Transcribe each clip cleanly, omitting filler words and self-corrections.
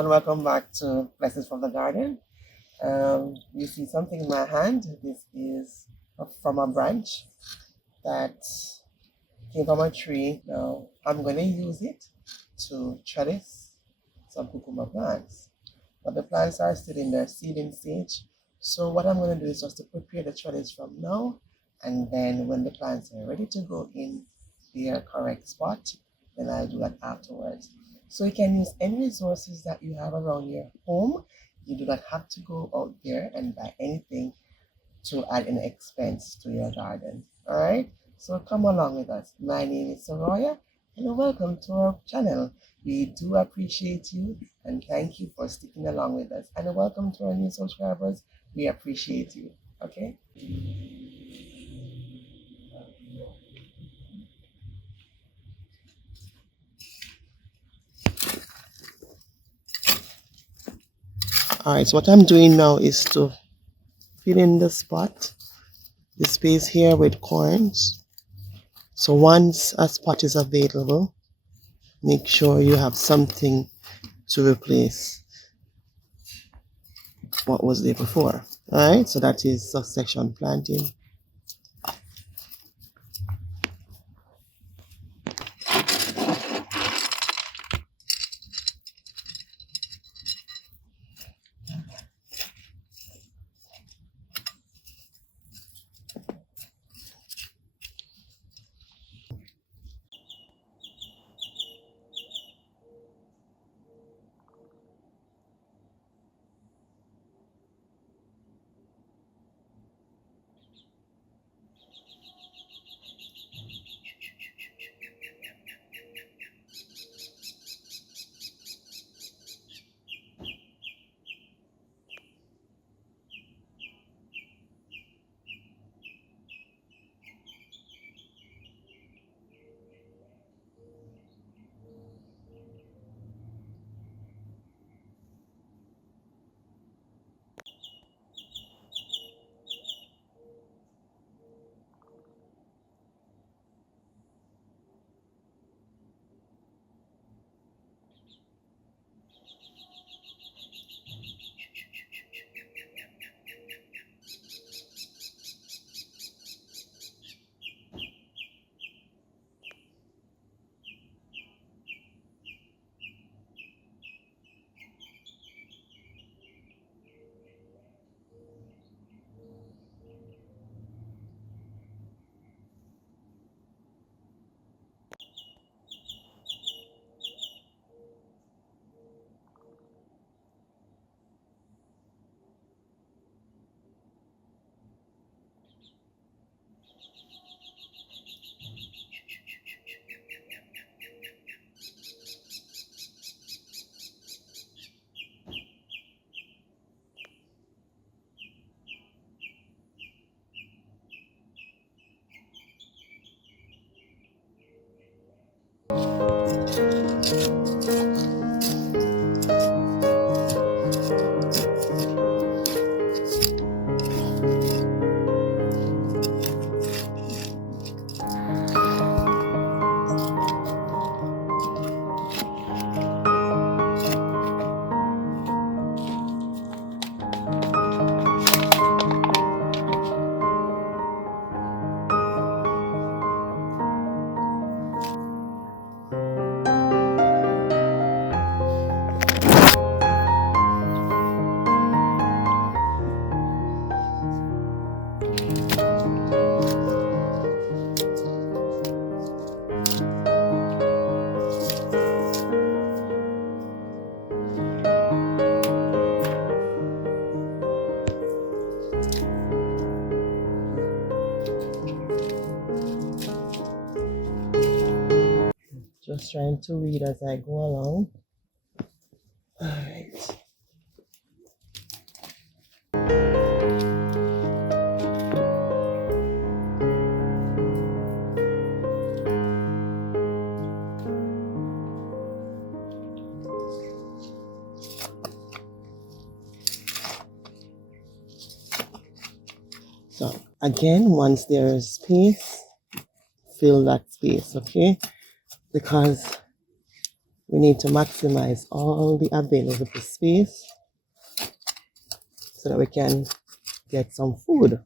everyone, welcome back to Blessings from the Garden. You see something in my hand. This is from a branch that came from a tree. Now I'm going to use it to trellis some cucumber plants. But the plants are still in their seeding stage. So what I'm going to do is just to prepare the trellis from now, and then when the plants are ready to go in their correct spot, then I'll do that afterwards. So you can use any resources that you have around your home. You do not have to go out there and buy anything to add an expense to your garden. All right, so come along with us. My name is Soraya, and welcome to our channel. We do appreciate you and thank you for sticking along with us. And welcome to our new subscribers. We appreciate you. Okay. All right, so what I'm doing now is to fill in the spot, the space here with corns. So once a spot is available, make sure you have something to replace what was there before. All right, so that is succession planting. Just trying to read as I go along. All right. So again, once there is space, fill that space, okay? Because We need to maximize all the available space so that we can get some food.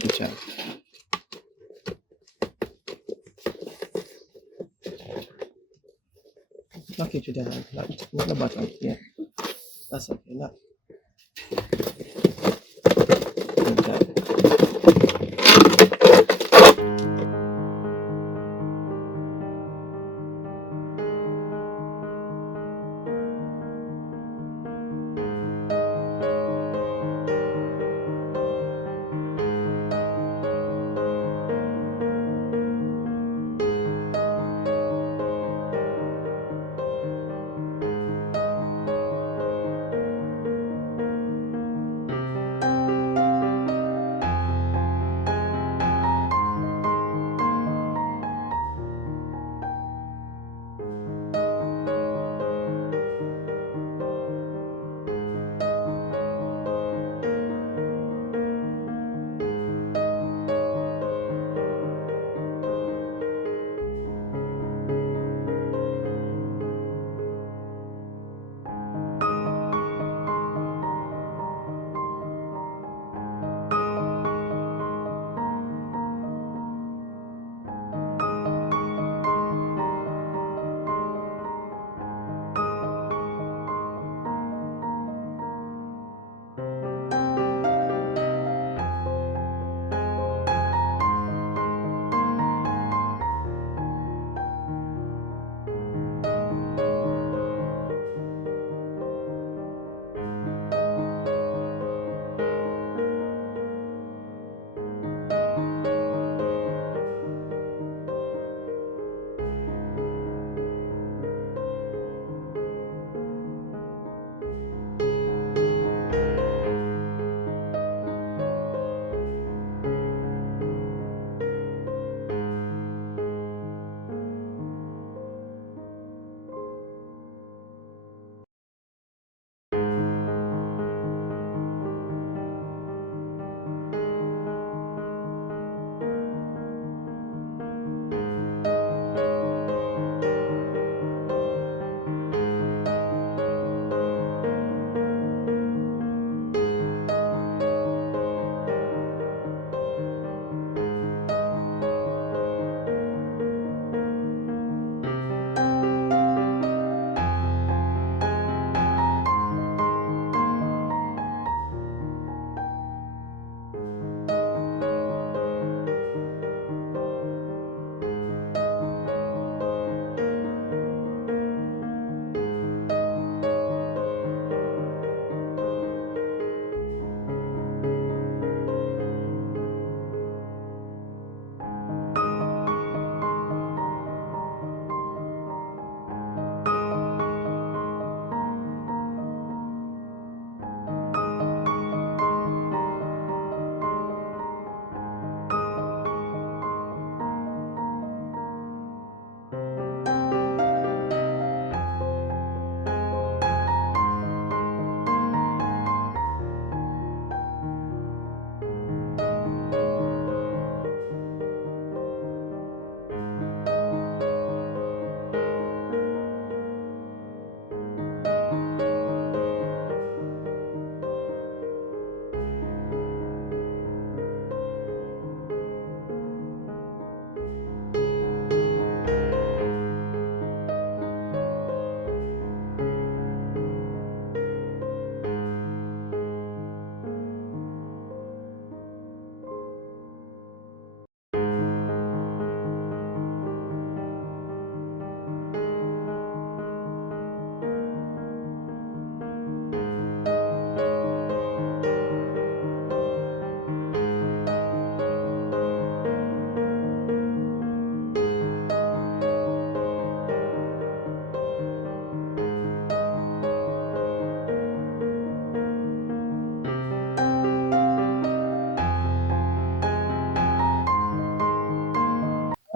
Good job. Knock it with your hand, not the bottom. Yeah, that's okay. Not. Good job.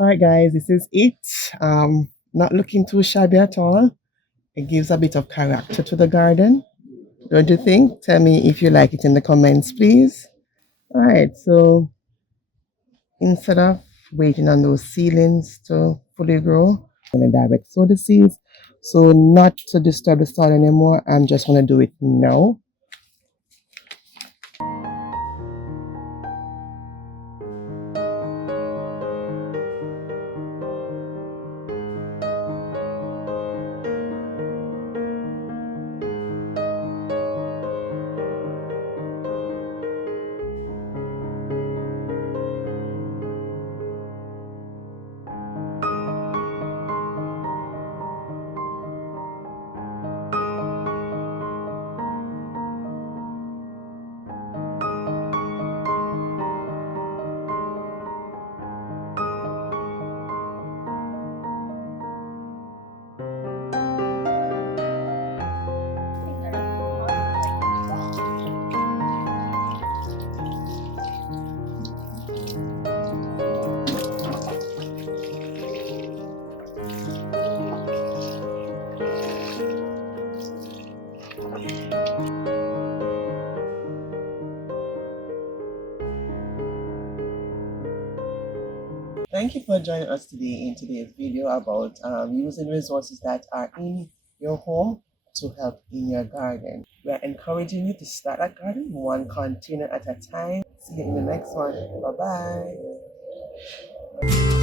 All right, guys, this is it. Not looking too shabby at all. It gives a bit of character to the garden. Don't you think? Tell me if you like it in the comments, please. All right, so instead of waiting on those seedlings to fully grow, I'm going to direct sow the seeds. So not to disturb the soil anymore, I'm just going to do it now. Thank you for joining us today in today's video about using resources that are in your home to help in your garden. We are encouraging you to start a garden one container at a time. See you in the next one. Bye bye.